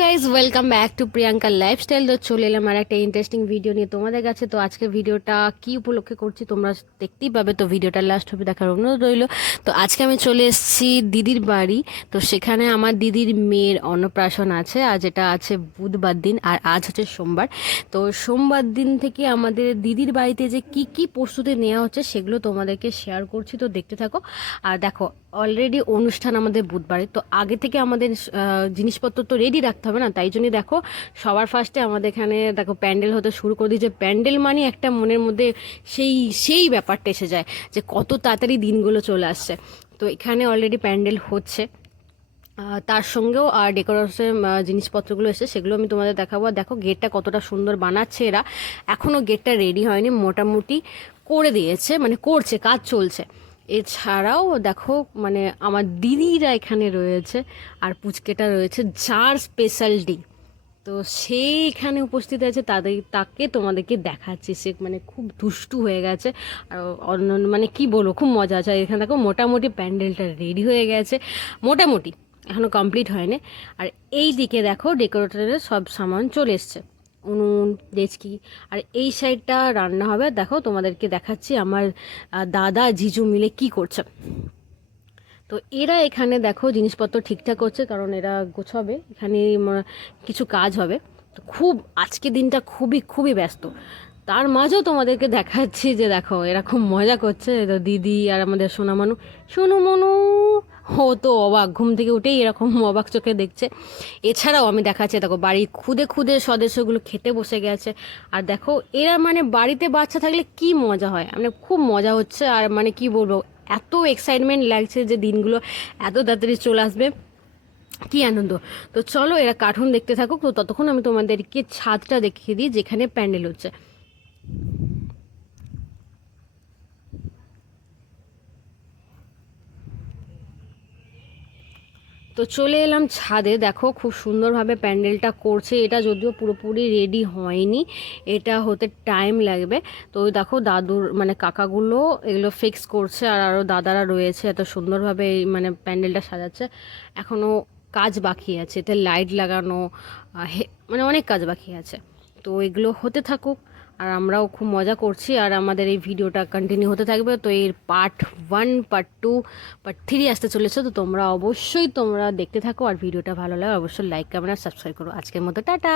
Guys welcome back to Priyanka lifestyle তো চলে এলাম আর একটা ইন্টারেস্টিং ভিডিও নিয়ে তোমাদের কাছে। তো আজকে ভিডিওটা কি উপলক্ষে করছি তোমরা দেখতেই পাবে। তো ভিডিওটা লাস্ট হবে দেখার অনুরোধ রইল। তো আজকে আমি চলে এসেছি দিদির বাড়ি। তো সেখানে আমার দিদির মেয়ের অন্নপ্রাশন আছে আর যেটা আছে বুধবার দিন আর আজ হচ্ছে সোমবার। তো সোমবার দিন থেকে আমাদের দিদির বাড়িতে যে কি কি প্রস্তুতি নেওয়া হচ্ছে সেগুলো তোমাদেরকে শেয়ার করছি। তো দেখতে থাকো। আর দেখো অলরেডি অনুষ্ঠান আমাদের বুধবারে। তো আগে থেকে আমাদের জিনিসপত্র তো রেডি রাখতে হবে না, তাই জন্যই দেখো, সবার ফার্স্টে আমাদের এখানে দেখো প্যান্ডেল হতে শুরু করে দিয়েছে। প্যান্ডেল মানে একটা মনের মধ্যে সেই সেই ব্যাপারটা এসে যায়, যে কত তাড়াতাড়ি দিনগুলো চলে আসছে। তো এখানে অলরেডি প্যান্ডেল হচ্ছে। তার সঙ্গেও আর ডেকোরেশন জিনিসপত্রগুলো এসে সেগুলো আমি তোমাদের দেখাবো। আর দেখো গেটটা কতটা সুন্দর বানাচ্ছে এরা। এখনও গেটটা রেডি হয়নি, মোটামুটি করে দিয়েছে মানে করছে, কাজ চলছে। এছাড়াও দেখো মানে আমার দিদিরা এখানে রয়েছে আর পুচকেটা রয়েছে যার স্পেশালিটি তো সে এখানে উপস্থিত আছে, তাদের, তাকে তোমাদেরকে দেখাচ্ছি। সে মানে খুব দুষ্টু হয়ে গেছে। আর অন্য মানে কি বলব, খুব মজা আছে। এখানে দেখো, মোটামুটি প্যান্ডেলটা রেডি হয়ে গেছে। মোটামুটি এখনও কমপ্লিট হয়নি। আর এই দিকে দেখো ডেকোরেটরের সব সামান চলে এসছে। উনুন ডেচকি আর এই সাইডটা রান্না হবে। দেখো, তোমাদেরকে দেখাচ্ছি আমার দাদা জিজু মিলে কি করছে। তো এরা এখানে দেখো জিনিসপত্র ঠিকঠাক করছে, কারণ এরা গোছাবে। এখানে কিছু কাজ হবে। তো খুব, আজকে দিনটা খুবই খুবই ব্যস্ত। তার মাঝেও তোমাদেরকে দেখাচ্ছি যে দেখো, এরা খুব মজা করছে। তো দিদি আর আমাদের সোনামানু। সোনু মনু ও তো অবাক, ঘুম থেকে উঠেই এরকম অবাক চোখে দেখছে। এছাড়াও আমি দেখাচ্ছি, দেখো বাড়ি খুদে খুদে সদস্যগুলো খেতে বসে গেছে। আর দেখো, এরা মানে বাড়িতে বাচ্চা থাকলে কি মজা হয়? মানে খুব মজা হচ্ছে। আর মানে কি বলব, এত এক্সাইটমেন্ট লাগছে যে দিনগুলো এত তাড়াতাড়ি চলে আসবে। কি আনন্দ। তো চলো, এরা কার্টুন দেখতে থাকুক। তো ততক্ষণ আমি তোমাদেরকে ছাদটা দেখিয়ে দিই, যেখানে প্যান্ডেল হচ্ছে। তো চলে এলাম ছাদে। দেখো খুব সুন্দরভাবে প্যান্ডেলটা করছে। এটা যদিও পুরোপুরি রেডি হয়নি। এটা হতে টাইম লাগবে। তো দেখো দাদুর মানে কাকাগুলো এগুলো ফিক্স করছে আর আরও দাদারা রয়েছে। এত সুন্দরভাবে এই মানে প্যান্ডেলটা সাজাচ্ছে। এখনও কাজ বাকি আছে। এতে লাইট লাগানো মানে অনেক কাজ বাকি আছে। তো এগুলো হতে থাকুক। আর আমরাও খুব মজা করছি আর আমাদের এই ভিডিওটা কন্টিনিউ হতে থাকবে। তো এর part one part two part three আসতে চলেছে। তো তোমরা অবশ্যই তোমরা দেখতে থাকো আর ভিডিওটা ভালো লাগে অবশ্যই লাইক কমেন্ট আর সাবস্ক্রাইব করো। আজকের মতো, টাটা!